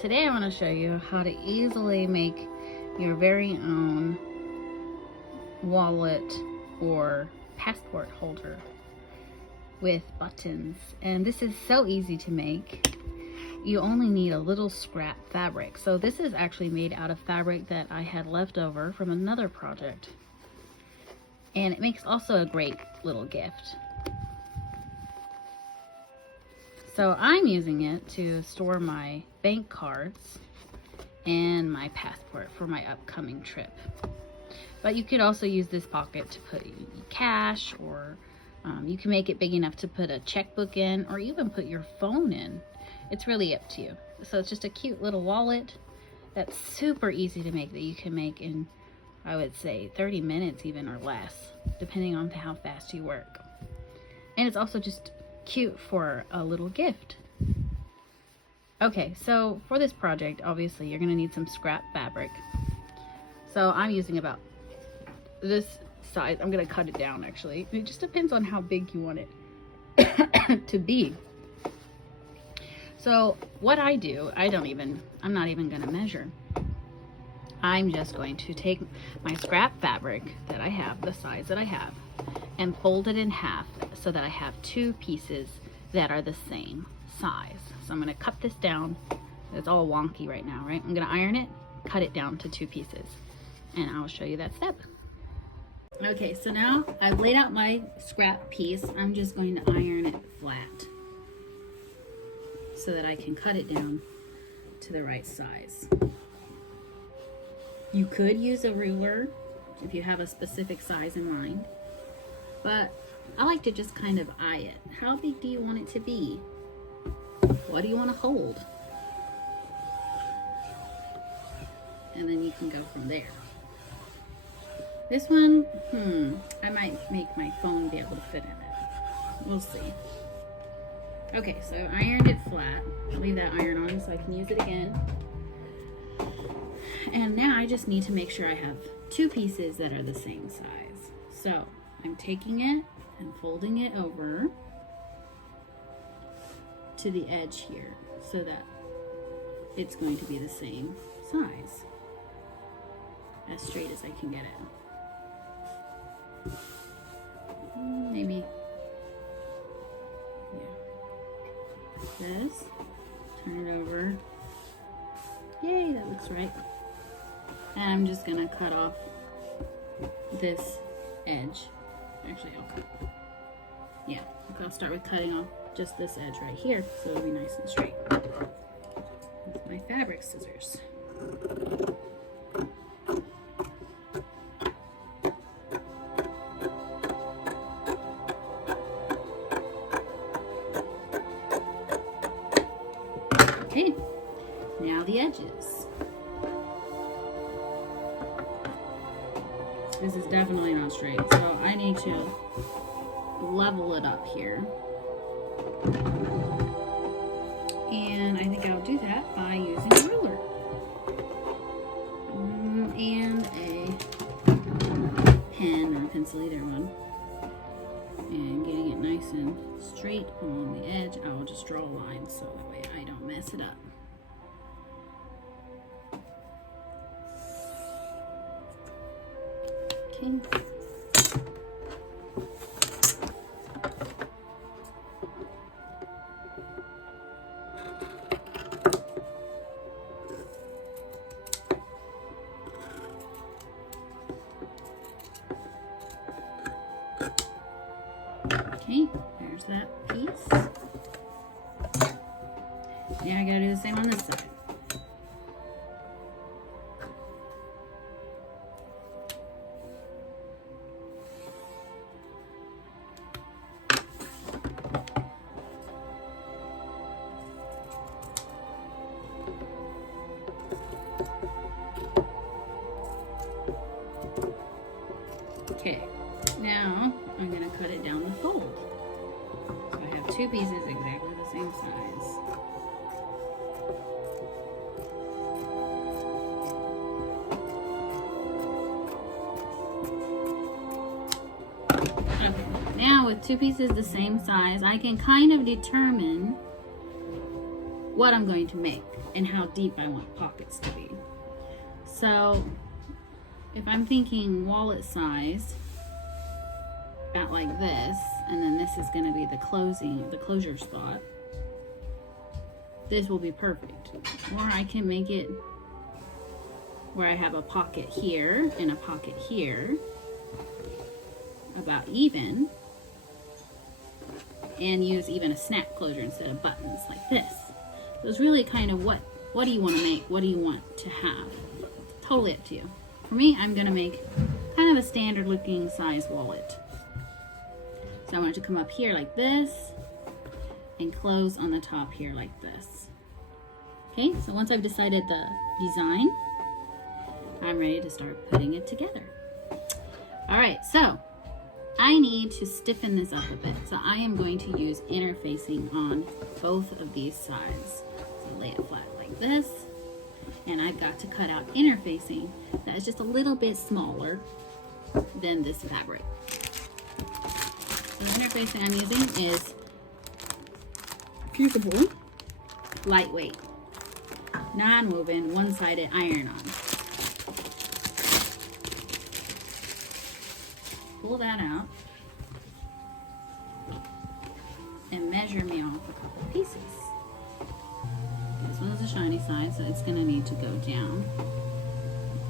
Today I want to show you how to easily make your very own wallet or passport holder with buttons. And this is so easy to make. You only need a little scrap fabric. So this is actually made out of fabric that I had left over from another project. And it makes also a great little gift. So I'm using it to store my bank cards and my passport for my upcoming trip. But you could also use this pocket to put cash, or you can make it big enough to put a checkbook in, or even put your phone in. It's really up to you. So it's just a cute little wallet that's super easy to make, that you can make in, I would say, 30 minutes even, or less, depending on how fast you work. And it's also just cute for a little gift. Okay, so for this project, obviously you're going to need some scrap fabric. So I'm using about this size. I'm going to cut it down actually. It just depends on how big you want it to be. So what I do, I'm not even going to measure. I'm just going to take my scrap fabric that I have, the size that I have, and fold it in half so that I have two pieces that are the same size. So I'm going to cut this down. It's all wonky right now, right? I'm going to iron it, cut it down to two pieces, and I'll show you that step. Okay, so now I've laid out my scrap piece. I'm just going to iron it flat so that I can cut it down to the right size. You could use a ruler if you have a specific size in mind, but I like to just kind of eye it. How big do you want it to be? What do you want to hold? And then you can go from there. This one, I might make my phone be able to fit in it. We'll see. Okay, so I ironed it flat. I'll leave that iron on so I can use it again. And now I just need to make sure I have two pieces that are the same size. So I'm taking it and folding it over to the edge here so that it's going to be the same size, as straight as I can get it. Maybe, yeah. This, turn it over. Yay, that looks right. And I'm just gonna cut off this edge. Actually, I'll start with cutting off just this edge right here, so it'll be nice and straight with my fabric scissors. Okay, now the edges. This is definitely not straight, so I need to level it up here. And I think I'll do that by using a ruler. And a pen or a pencil, either one. And getting it nice and straight on the edge, I will just draw a line so that way I don't mess it up. Okay. Okay, there's that piece. Now I gotta do the same on this side. Okay, now I'm going to cut it down the fold. So I have two pieces exactly the same size. Okay, now with two pieces the same size, I can kind of determine what I'm going to make and how deep I want pockets to be. So if I'm thinking wallet size, about like this, and then this is going to be the closure spot, this will be perfect. Or I can make it where I have a pocket here and a pocket here, about even, and use even a snap closure instead of buttons like this. So it's really kind of what do you want to make? What do you want to have? Totally up to you. For me, I'm going to make kind of a standard looking size wallet. So I want it to come up here like this and close on the top here like this. Okay, so once I've decided the design, I'm ready to start putting it together. All right, so I need to stiffen this up a bit. So I am going to use interfacing on both of these sides. So lay it flat like this, and I've got to cut out interfacing that is just a little bit smaller than this fabric. So the interfacing I'm using is fusible, lightweight, non-woven, one-sided iron-on. Pull that out and measure me off a couple pieces. This one is a shiny side, so it's going to need to go down.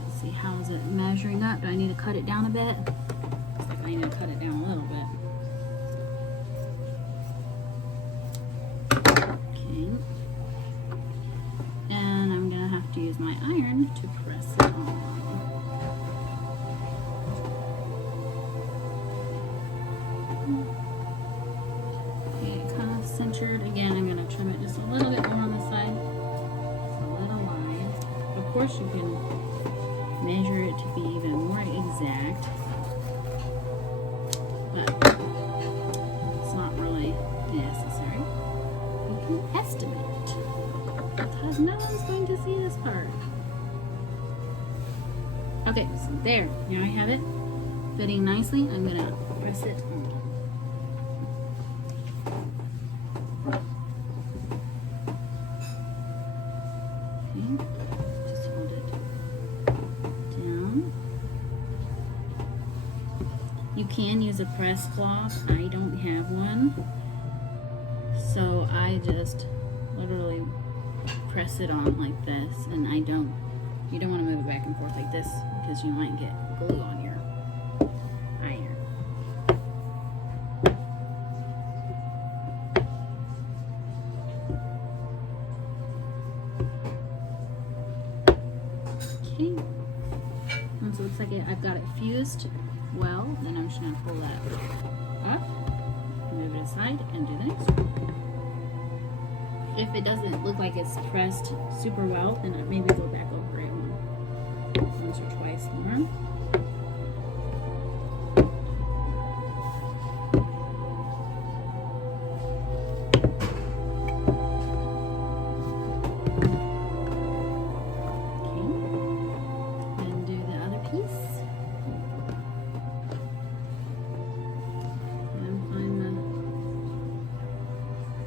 Let's see, how is it measuring up? Do I need to cut it down a bit? Looks like I need to cut it down a little bit. Okay. And I'm going to have to use my iron to press it on. Centered. Again, I'm going to trim it just a little bit more on the side. It's a little wide. Of course, you can measure it to be even more exact, but it's not really necessary. You can estimate, because no one's going to see this part. Okay, so there. Now I have it fitting nicely. I'm going to press it on. Just hold it down. You can use a press cloth. I don't have one, so I just literally press it on like this, and you don't want to move it back and forth like this because you might get glue on your iron. Okay, once it looks like I've got it fused well, then I'm just going to pull that up, move it aside, and do the next one. If it doesn't look like it's pressed super well, then maybe go back over it once or twice more.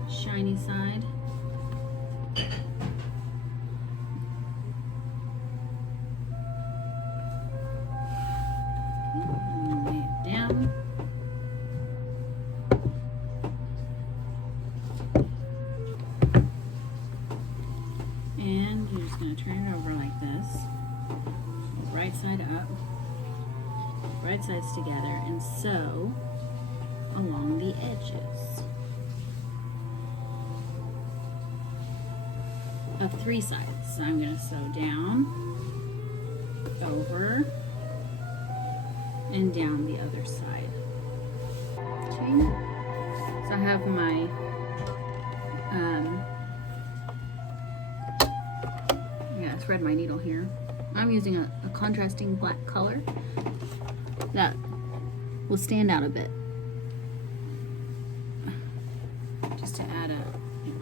Shiny side. And lay it down. And you're just going to turn it over like this. Right side up, right sides together, and sew along the edges of 3 sides. So I'm going to sew down, over, and down the other side. Okay, so I have my thread my needle here. I'm using a contrasting black color that will stand out a bit, just to add a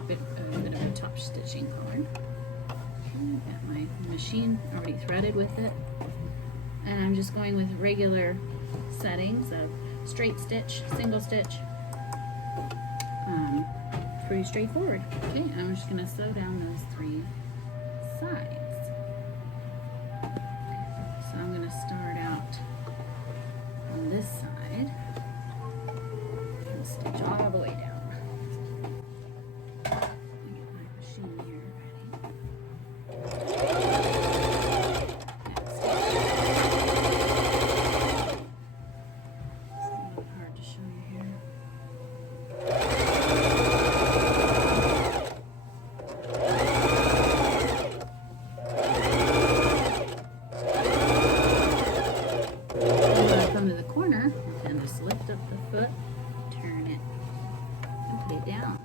bit of a top stitching color. I've got my machine already threaded with it, and I'm just going with regular settings of straight stitch, single stitch, pretty straightforward. Okay, I'm just gonna sew down those 3 sides. So I'm gonna start out on this side and stitch all the way down. Let me get my machine here ready. It's a little hard to show you here. Come to the corner and just lift up the foot, turn it, and put it down.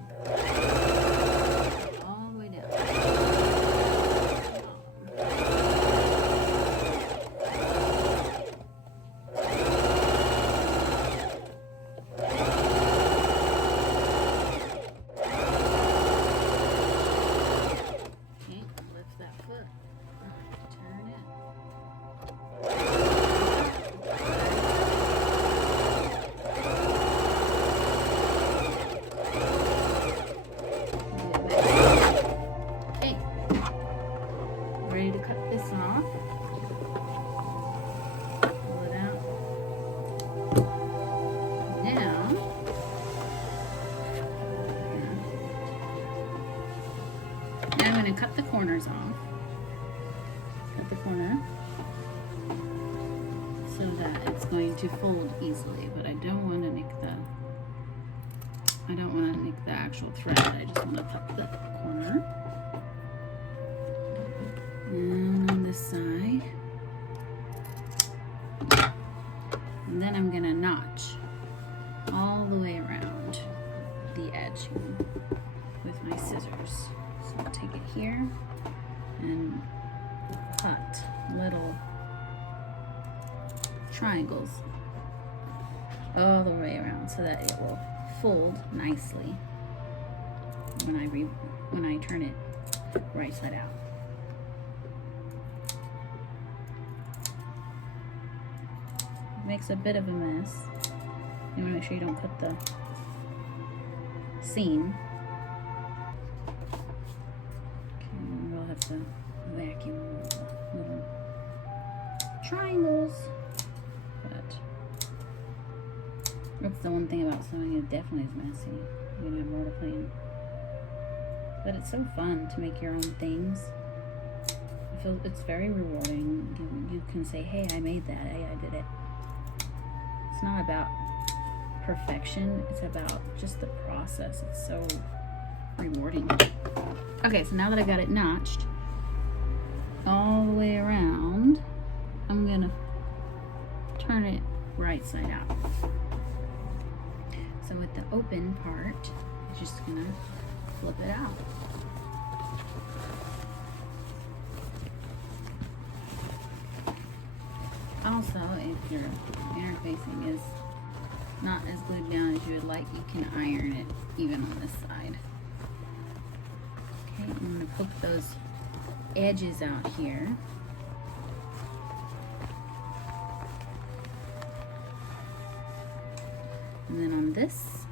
All the way down. Okay, lift that foot, turn it. Ready to cut this off. Pull it out. Now, I'm going to cut the corners off. Cut the corner so that it's going to fold easily, but I don't want to nick the actual thread. I just want to cut the corner. And on this side. And then I'm gonna notch all the way around the edge here with my scissors. So I'll take it here and cut little triangles all the way around so that it will fold nicely when I turn it right side out. Makes a bit of a mess. You want to make sure you don't cut the seam. Okay, we'll have to vacuum little triangles. But that's the one thing about sewing, it definitely is messy. You're gonna have more to clean. But it's so fun to make your own things. It's very rewarding. You can say, hey, I made that. Hey, I did it. It's not about perfection. It's about just the process. It's so rewarding. Okay, so now that I've got it notched all the way around, I'm gonna turn it right side out. So with the open part, I'm just gonna flip it out. Also, if your interfacing is not as glued down as you would like, you can iron it even on this side. Okay, I'm going to poke those edges out here. And then on this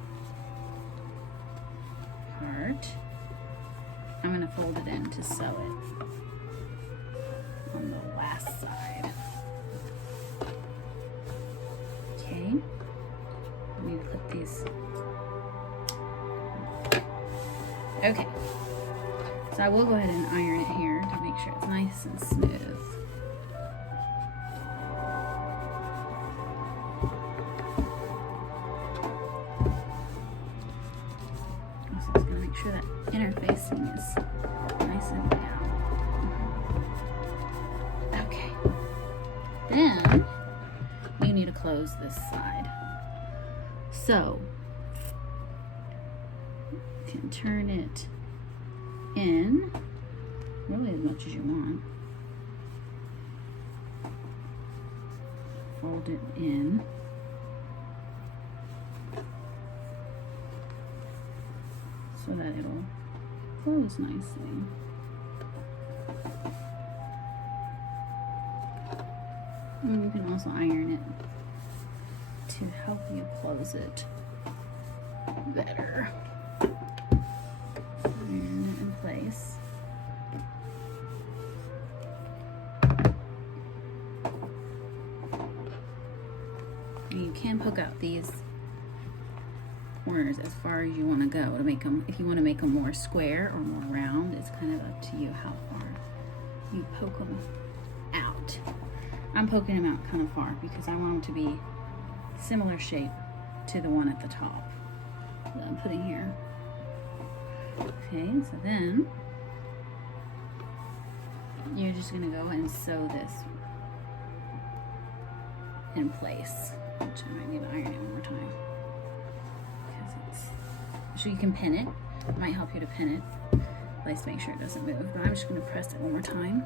part, I'm going to fold it in to sew it on the last side. Okay, let me put these. Okay, so I will go ahead and iron it here to make sure it's nice and smooth. Also, just gonna make sure that interfacing is nice and down. Okay, then you need to close this side. So you can turn it in really as much as you want. Fold it in. So that it'll close nicely. And you can also iron it to help you close it better. place. And you can poke out these corners as far as you want to go to make them, if you want to make them more square or more round, it's kind of up to you how far you poke them out. I'm poking them out kind of far because I want them to be similar shape to the one at the top that I'm putting here. Okay, so then you're just gonna go and sew this in place, which I might need to iron it one more time. So you can pin it. It might help you to pin it. At least make sure it doesn't move. But I'm just going to press it one more time.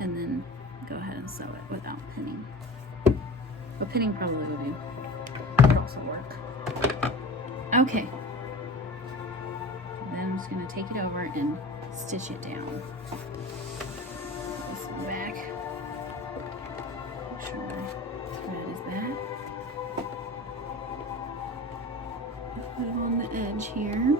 And then go ahead and sew it without pinning. But pinning probably would also work. Okay. Then I'm just going to take it over and stitch it down. This one back. Make sure my thread is back. Put it on the edge here.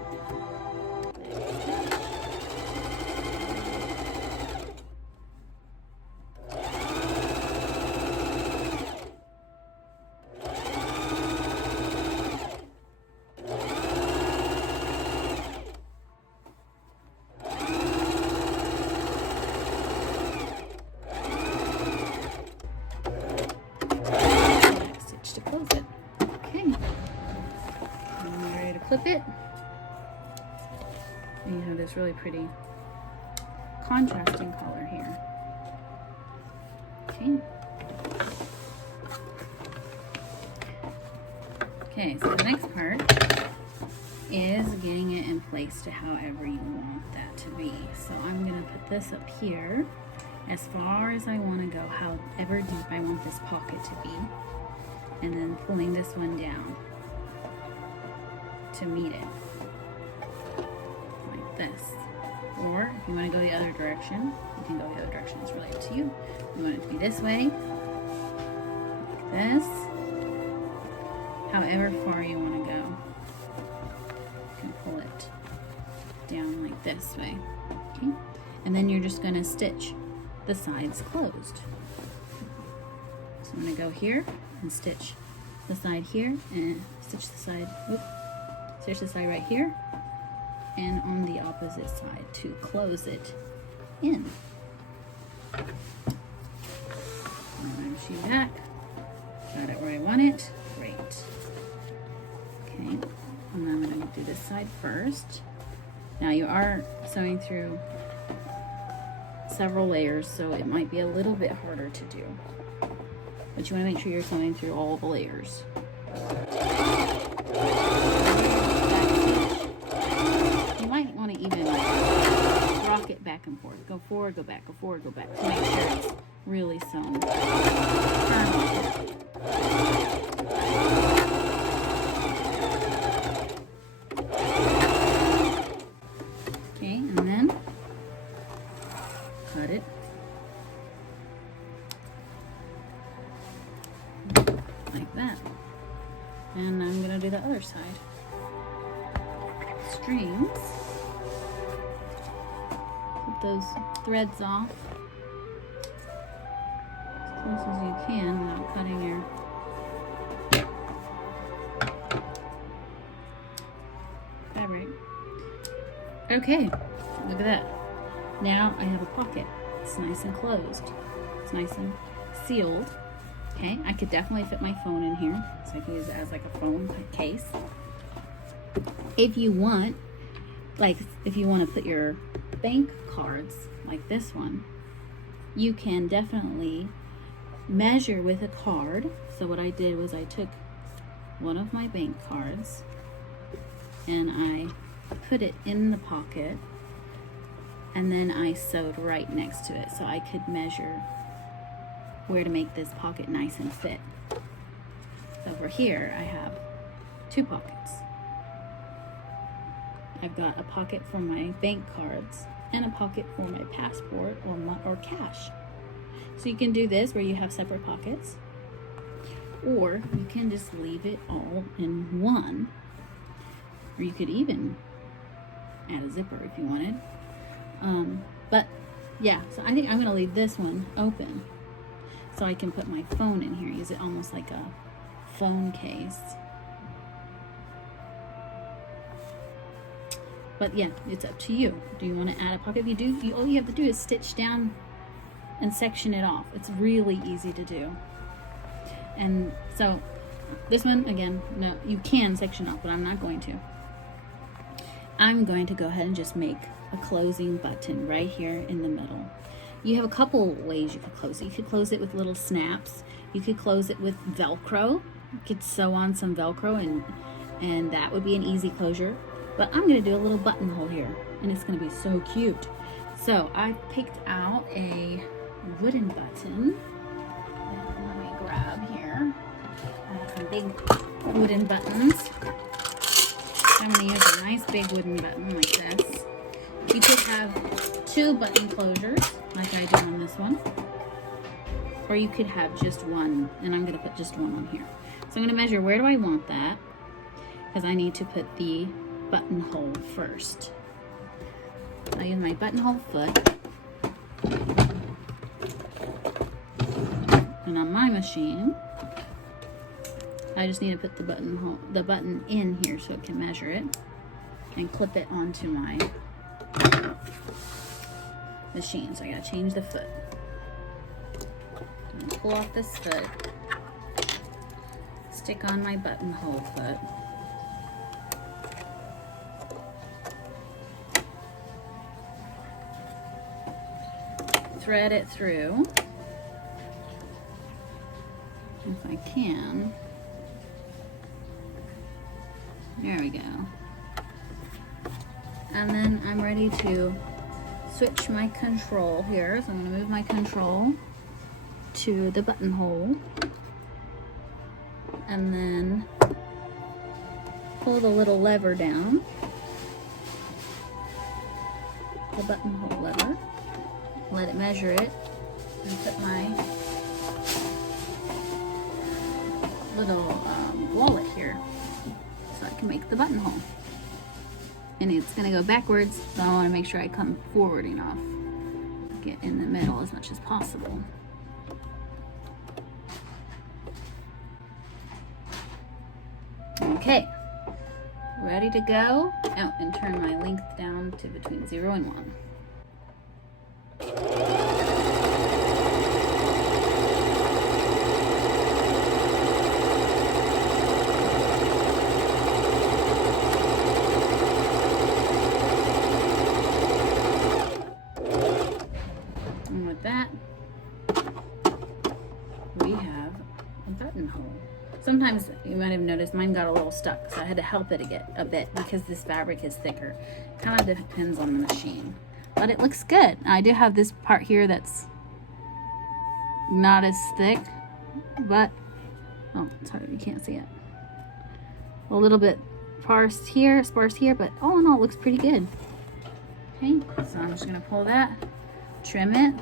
Stitch to close it. Okay. Clip it, and you have this really pretty contrasting color here. Okay. Okay, so the next part is getting it in place to however you want that to be. So I'm gonna put this up here as far as I want to go, however deep I want this pocket to be, and then pulling this one down to meet it, like this. Or if you want to go the other direction, you can go the other direction. It's really up to you. You want it to be this way, like this, however far you want to go. You can pull it down like this way. Okay, and then you're just going to stitch the sides closed. So I'm going to go here and stitch the side here, and stitch the side. Whoop. Stitch the side right here, and on the opposite side to close it in. Shoe back. Got it where I want it. Great. Okay, and I'm going to do this side first. Now you are sewing through several layers, so it might be a little bit harder to do. But you want to make sure you're sewing through all the layers. Even rock it back and forth. Go forward, go back, go forward, go back, to make sure it's really sewn firmly. Okay, and then cut it like that. And I'm going to do the other side. Strings. Those threads off as close as you can without cutting your fabric. Okay, look at that. Now I have a pocket. It's nice and closed. It's nice and sealed. Okay, I could definitely fit my phone in here, so I can use it as like a phone case. If you want, if you want to put your bank cards like this one, you can definitely measure with a card. So what I did was I took one of my bank cards and I put it in the pocket, and then I sewed right next to it so I could measure where to make this pocket nice and fit. So over here I have two pockets. I've got a pocket for my bank cards and a pocket for my passport or cash. So you can do this where you have separate pockets, or you can just leave it all in one, or you could even add a zipper if you wanted. But yeah, so I think I'm gonna leave this one open so I can put my phone in here. Use it almost like a phone case. But yeah, it's up to you. Do you want to add a pocket? If you do, all you have to do is stitch down and section it off. It's really easy to do. And so this one, again, no, you can section off, but I'm not going to. I'm going to go ahead and just make a closing button right here in the middle. You have a couple ways you could close it. You could close it with little snaps. You could close it with Velcro. You could sew on some Velcro and that would be an easy closure. But I'm gonna do a little buttonhole here and it's gonna be so cute. So I picked out a wooden button. Let me grab here. I have some big wooden buttons. I'm going to use a nice big wooden button like this. You could have 2 button closures like I do on this one. Or you could have just one, and I'm going to put just one on here. So I'm going to measure where do I want that, because I need to put the buttonhole first. I use my buttonhole foot. And on my machine, I just need to put the button in here so it can measure it and clip it onto my machine. So I gotta change the foot. I'm gonna pull off this foot, stick on my buttonhole foot. Thread it through if I can. There we go. And then I'm ready to switch my control here. So I'm going to move my control to the buttonhole and then pull the little lever down, the buttonhole lever, let it measure it, and put my little wallet here so I can make the buttonhole. And it's going to go backwards, so I want to make sure I come forward enough. Get in the middle as much as possible. Okay, ready to go. Oh, and turn my length down to between 0 and 1. And with that, we have a buttonhole. Sometimes you might have noticed mine got a little stuck, so I had to help it a bit because this fabric is thicker. Kind of depends on the machine, but it looks good. I do have this part here that's not as thick, but oh, sorry, you can't see it. A little bit sparse here, but all in all, it looks pretty good. Okay, so I'm just gonna pull that, trim it.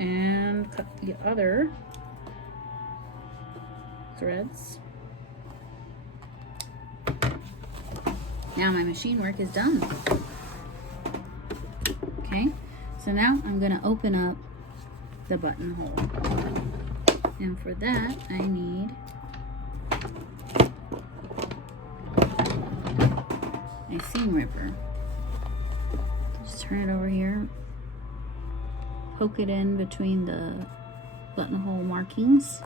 And cut the other threads. Now my machine work is done. Okay, so now I'm going to open up the buttonhole. And for that, I need a seam ripper. Just turn it over here. Poke it in between the buttonhole markings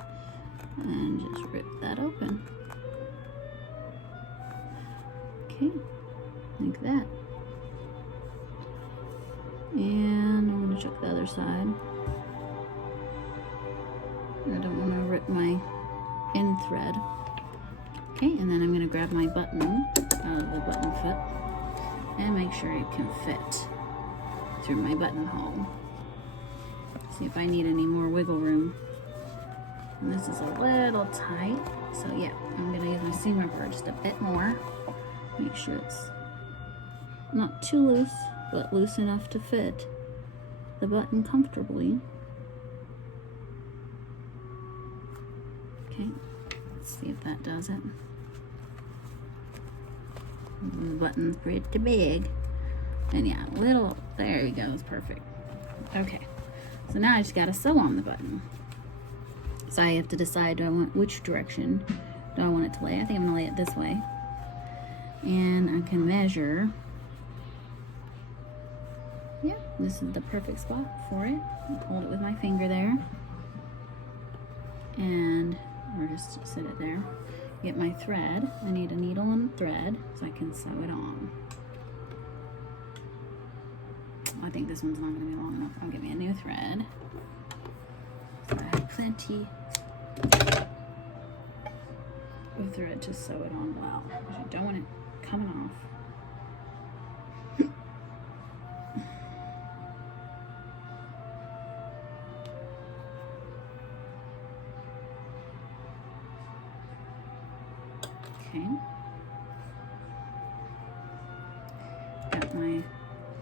and just rip that open. Okay, like that. And I'm going to check the other side. I don't want to rip my end thread. Okay, and then I'm going to grab my button out of the button foot and make sure it can fit through my buttonhole. See if I need any more wiggle room. And this is a little tight, so yeah, I'm gonna use my seam ripper just a bit more. Make sure it's not too loose, but loose enough to fit the button comfortably. Okay, Let's see if that does it. The button's pretty big. And yeah, little, there we go, it's perfect. Okay, so now I just gotta sew on the button. So I have to decide, do I want, which direction do I want it to lay? I think I'm gonna lay it this way. And I can measure. Yeah, this is the perfect spot for it. I'll hold it with my finger there. And, or just set it there. Get my thread. I need a needle and thread so I can sew it on. I think this one's not going to be long enough. I'll get me a new thread. So I have plenty of thread to sew it on well. I don't want it coming off. Okay. Got my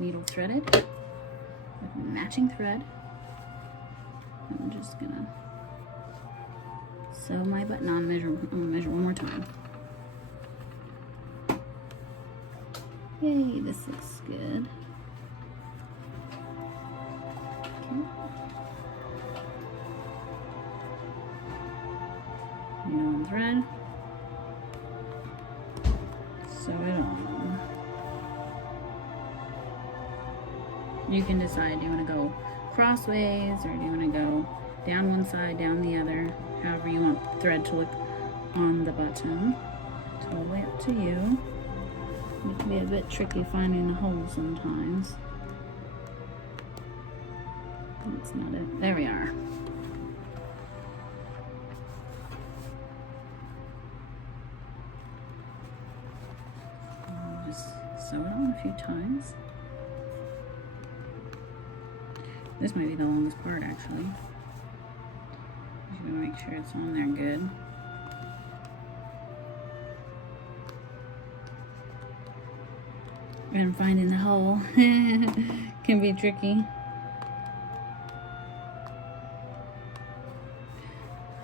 needle threaded with matching thread. I'm just gonna sew my button on. I'm gonna measure one more time. Yay, this looks good. Okay. Needle and thread. Sew it on. You can decide, do you want to go crossways or do you want to go down one side, down the other, however you want the thread to look on the button. Totally up to you. It can be a bit tricky finding the hole sometimes. That's not it. There we are. I'll just sew it on a few times. This might be the longest part, actually. Just gonna make sure it's on there good. And finding the hole can be tricky.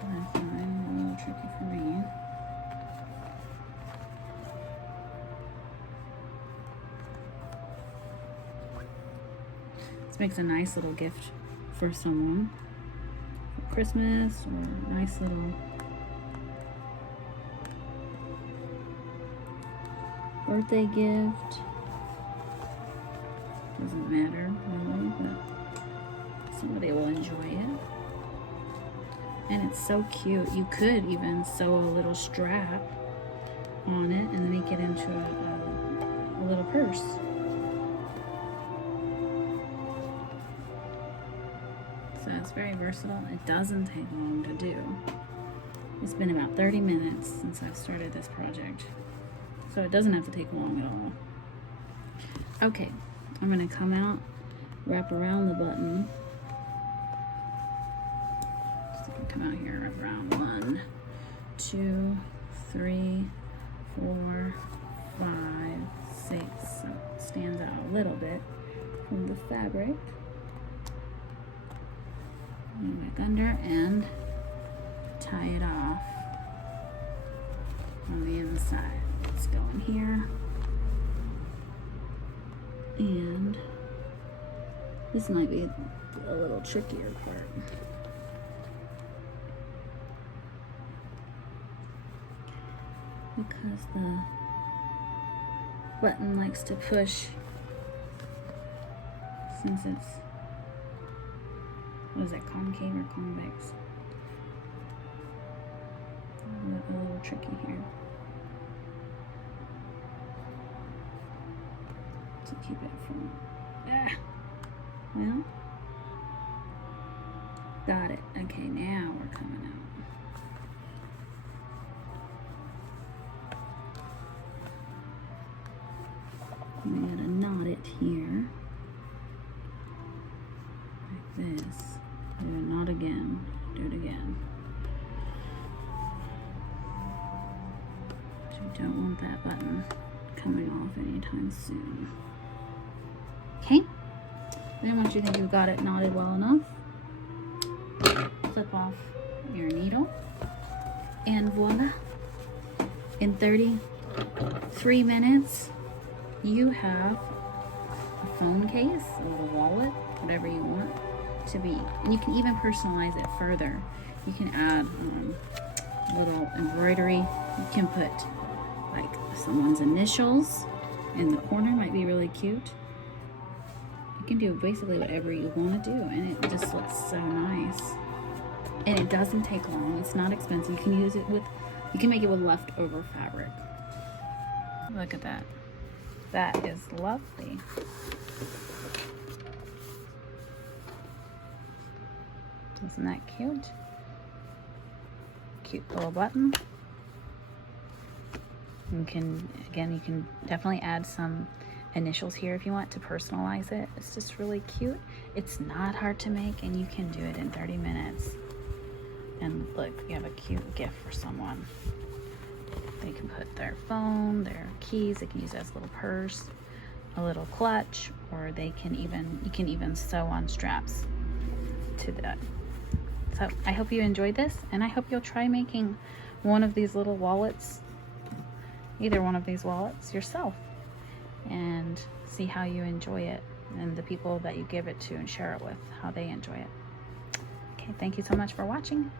I find a little tricky for me. This makes a nice little gift for someone for Christmas, or a nice little birthday gift. Doesn't matter really, but somebody will enjoy it. And it's so cute. You could even sew a little strap on it and make it into a little purse. So it's very versatile. It doesn't take long to do. It's been about 30 minutes since I've started this project. So it doesn't have to take long at all. Okay. I'm going to come out, wrap around the button. So I can come out here, wrap around 1, 2, 3, 4, 5, 6. So it stands out a little bit from the fabric. And back under and tie it off on the inside. Let's go in here. And this might be a little trickier part. Because the button likes to push, since it's, what is that, concave or convex? A little tricky here. To keep it from, well, got it. Okay, now we're coming out. I'm gonna knot it here, like this. Do a knot again, do it again. But you don't want that button coming off anytime soon. Okay, then once you think you've got it knotted well enough, flip off your needle And voila, in 33 minutes, you have a phone case, a little wallet, whatever you want to be. And you can even personalize it further. You can add little embroidery. You can put like someone's initials in the corner, might be really cute. You can do basically whatever you want to do, and it just looks so nice. And it doesn't take long. It's not expensive. You can use it with, you can make it with leftover fabric. Look at that. That is lovely. Isn't that cute? Cute little button. You can, again, you can definitely add some initials here if you want to personalize it. It's just really cute. It's not hard to make, and you can do it in 30 minutes. And look, you have a cute gift for someone. They can put their phone, their keys, they can use it as a little purse, a little clutch, or they can even, you can even sew on straps to that. So I hope you enjoyed this, and I hope you'll try making one of these little wallets, either one of these wallets yourself, and see how you enjoy it, and the people that you give it to and share it with, how they enjoy it. Okay, thank you so much for watching.